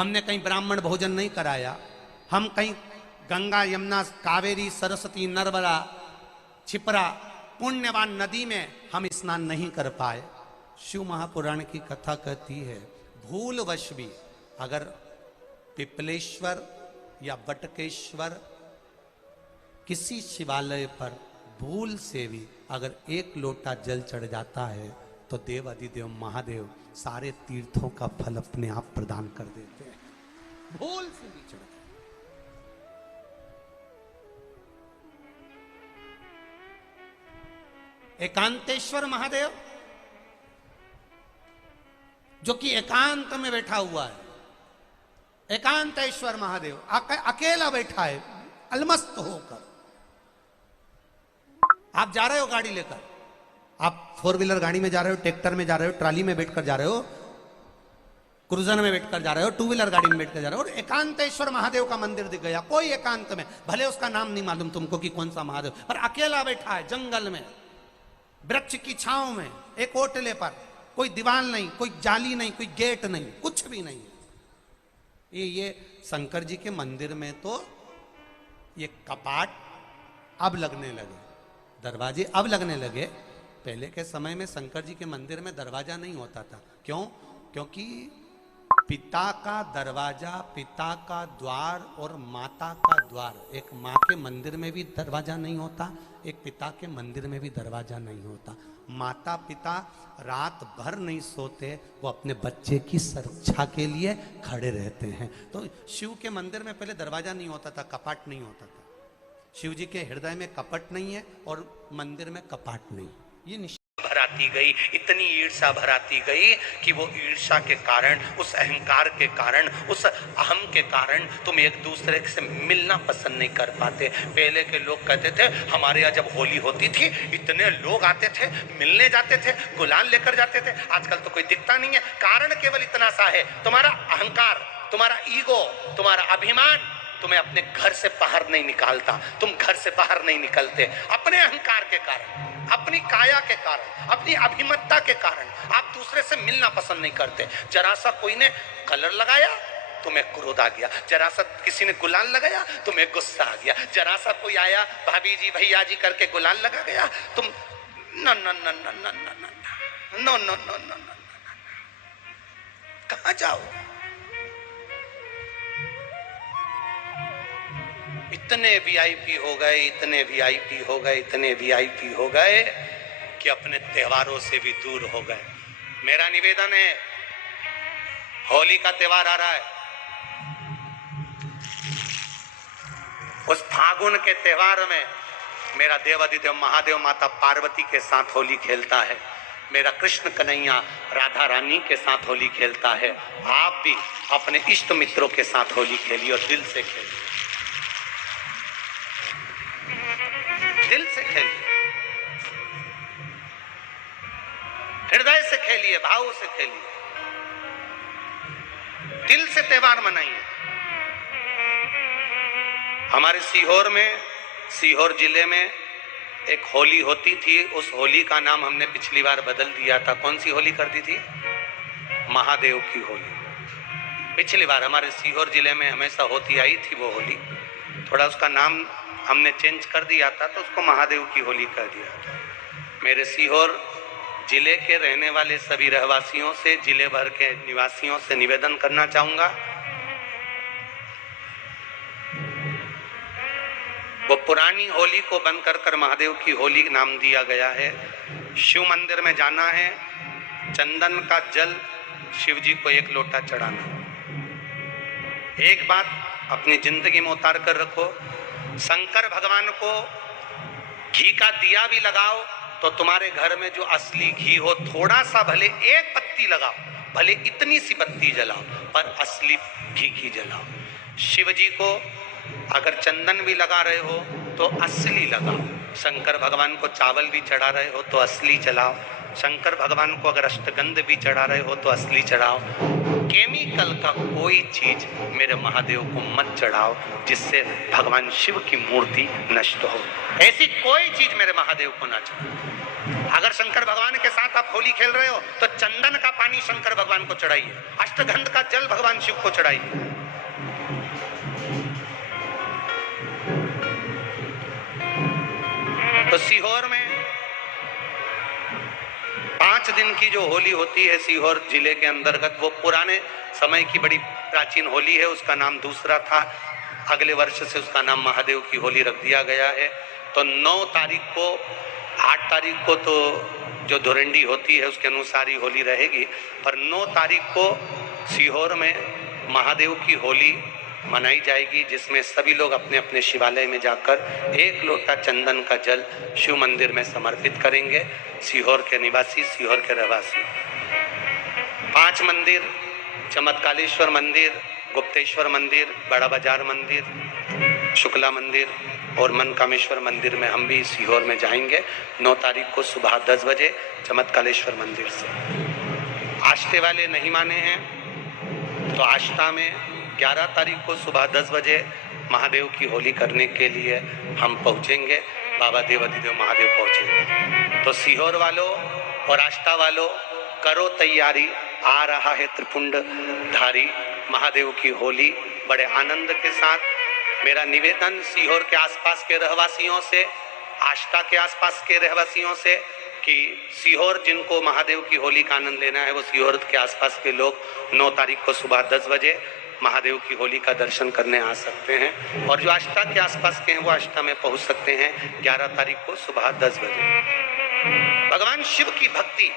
हमने कहीं ब्राह्मण भोजन नहीं कराया, हम कहीं गंगा यमुना कावेरी सरस्वती नर्मदा छिपरा पुण्यवान नदी में हम स्नान नहीं कर पाए। शिव महापुराण की कथा कहती है भूलवश भी अगर पिपलेश्वर या बटकेश्वर किसी शिवालय पर भूल से भी अगर एक लोटा जल चढ़ जाता है तो देव अधिदेव महादेव सारे तीर्थों का फल अपने आप प्रदान कर देते हैं। भूल से भी चढ़ एकांतेश्वर महादेव जो कि एकांत में बैठा हुआ है, एकांतेश्वर महादेव अकेला बैठा है अलमस्त होकर। आप जा रहे हो गाड़ी लेकर, आप 4 व्हीलर गाड़ी में जा रहे हो, ट्रैक्टर में जा रहे हो, ट्राली में बैठकर जा रहे हो, क्रूजर में बैठकर जा रहे हो, 2 व्हीलर गाड़ी में बैठकर जा रहे हो, और एकांतेश्वर महादेव का मंदिर दिख गया कोई एकांत में, भले उसका नाम नहीं मालूम तुमको कि कौन सा महादेव, पर अकेला बैठा है जंगल में वृक्ष की छांव में एक ओटले पर, कोई दीवार नहीं, कोई जाली नहीं, कोई गेट नहीं, कुछ भी नहीं। ये शंकर जी के मंदिर में तो ये कपाट अब लगने लगे, दरवाजे अब लगने लगे। पहले के समय में शंकर जी के मंदिर में दरवाजा नहीं होता था। क्यों? क्योंकि पिता का दरवाजा, पिता का द्वार और माता का द्वार, एक माँ के मंदिर में भी दरवाजा नहीं होता, एक पिता के मंदिर में भी दरवाजा नहीं होता। माता पिता रात भर नहीं सोते, वो अपने बच्चे की सुरक्षा के लिए खड़े रहते हैं। तो शिव के मंदिर में पहले दरवाजा नहीं होता था, कपाट नहीं होता था। शिव जी के हृदय में कपट नहीं है और मंदिर में कपाट नहीं। ये भराती गई, इतनी ईर्षा भराती गई कि वो ईर्षा के कारण, उस अहंकार के कारण, उस अहम के कारण तुम एक दूसरे से मिलना पसंद नहीं कर पाते। पहले के लोग कहते थे हमारे यहाँ जब होली होती थी इतने लोग आते थे, मिलने जाते थे, गुलाल लेकर जाते थे। आजकल तो कोई दिखता नहीं है। कारण केवल इतना सा है, तुम्हारा अहंकार, तुम्हारा ईगो, तुम्हारा अभिमान तुम्हें अपने घर से बाहर नहीं निकालता। तुम घर से बाहर नहीं निकलते अपने अहंकार के कारण, अपनी काया के कारण, अपनी अभिमतता के कारण। आप दूसरे से मिलना पसंद नहीं करते। जरा सा कोई ने कलर लगाया तुम्हें क्रोध आ गया, जरा सा किसी ने गुलाल लगाया तुम्हें गुस्सा आ गया, जरा सा कोई आया भाभी जी भैया जी करके गुलाल लगा गया, तुम न न न न न न न न न न, कहां जाओ? इतने वीआईपी हो गए, इतने वीआईपी हो गए, इतने वीआईपी हो गए कि अपने त्योहारों से भी दूर हो गए। मेरा निवेदन है, होली का त्योहार आ रहा है, उस फागुन के त्योहार में मेरा देवाधिदेव महादेव माता पार्वती के साथ होली खेलता है, मेरा कृष्ण कन्हैया राधा रानी के साथ होली खेलता है। आप भी अपने इष्ट मित्रों के साथ होली खेलिए और दिल से खेलिए, दिल से खेलिए, हृदय से खेलिए, भाव से खेलिए, दिल से त्योहार मनाइए। हमारे सीहोर जिले में एक होली होती थी। उस होली का नाम हमने पिछली बार बदल दिया था। कौन सी होली कर दी थी? महादेव की होली। पिछली बार हमारे सीहोर जिले में हमेशा होती आई थी वो होली, थोड़ा उसका नाम हमने चेंज कर दिया था, तो उसको महादेव की होली कर दिया था। मेरे सीहोर जिले के रहने वाले सभी रहवासियों से, जिले भर के निवासियों से निवेदन करना चाहूंगा, वो पुरानी होली को बंद कर महादेव की होली नाम दिया गया है। शिव मंदिर में जाना है, चंदन का जल शिव जी को 1 लोटा चढ़ाना। एक बात अपनी जिंदगी में उतार कर रखो, शंकर भगवान को घी का दिया भी लगाओ तो तुम्हारे घर में जो असली घी हो, थोड़ा सा भले 1 पत्ती लगाओ, भले इतनी सी बत्ती जलाओ, पर असली घी जलाओ। शिव जी को अगर चंदन भी लगा रहे हो तो असली लगाओ। शंकर भगवान को चावल भी चढ़ा रहे हो तो असली चढ़ाओ। शंकर भगवान को अगर अष्टगंध भी चढ़ा रहे हो तो असली चढ़ाओ। केमिकल का कोई चीज मेरे महादेव को मत चढ़ाओ जिससे भगवान शिव की मूर्ति नष्ट हो। ऐसी कोई चीज मेरे महादेव को ना चढ़ाओ। अगर शंकर भगवान के साथ आप होली खेल रहे हो तो चंदन का पानी शंकर भगवान को चढ़ाइए, अष्टगंध का जल भगवान शिव को चढ़ाइए। तो सीहोर में 5 दिन की जो होली होती है सीहोर जिले के अंतर्गत, वो पुराने समय की बड़ी प्राचीन होली है, उसका नाम दूसरा था। अगले वर्ष से उसका नाम महादेव की होली रख दिया गया है। तो 9 तारीख को, 8 तारीख को तो जो धुरंडी होती है उसके अनुसार ही होली रहेगी, पर 9 तारीख को सीहोर में महादेव की होली मनाई जाएगी, जिसमें सभी लोग अपने अपने शिवालय में जाकर 1 लोटा चंदन का जल शिव मंदिर में समर्पित करेंगे। सीहोर के निवासी, सीहोर के रहवासी 5 मंदिर, चमत्कालेश्वर मंदिर, गुप्तेश्वर मंदिर, बड़ा बाजार मंदिर, शुक्ला मंदिर और मनकामेश्वर मंदिर में हम भी सीहोर में जाएंगे 9 तारीख को सुबह 10 बजे चमत्कालेश्वर मंदिर से। आष्टे वाले नहीं माने हैं तो आष्टा में 11 तारीख को सुबह 10 बजे महादेव की होली करने के लिए हम पहुंचेंगे। बाबा देवाधिदेव महादेव पहुंचेंगे। तो सीहोर वालों और आष्टा वालों करो तैयारी, आ रहा है त्रिपुंड धारी महादेव की होली बड़े आनंद के साथ। मेरा निवेदन सीहोर के आसपास के रहवासियों से, आष्टा के आसपास के रहवासियों से कि सीहोर जिनको महादेव की होली का आनंद लेना है वो सीहोर के आसपास के लोग 9 तारीख को सुबह 10 बजे महादेव की होली का दर्शन करने आ सकते हैं, और जो आष्टा के आसपास के हैं वो आष्टा में पहुंच सकते हैं 11 तारीख को सुबह 10 बजे। भगवान शिव की भक्ति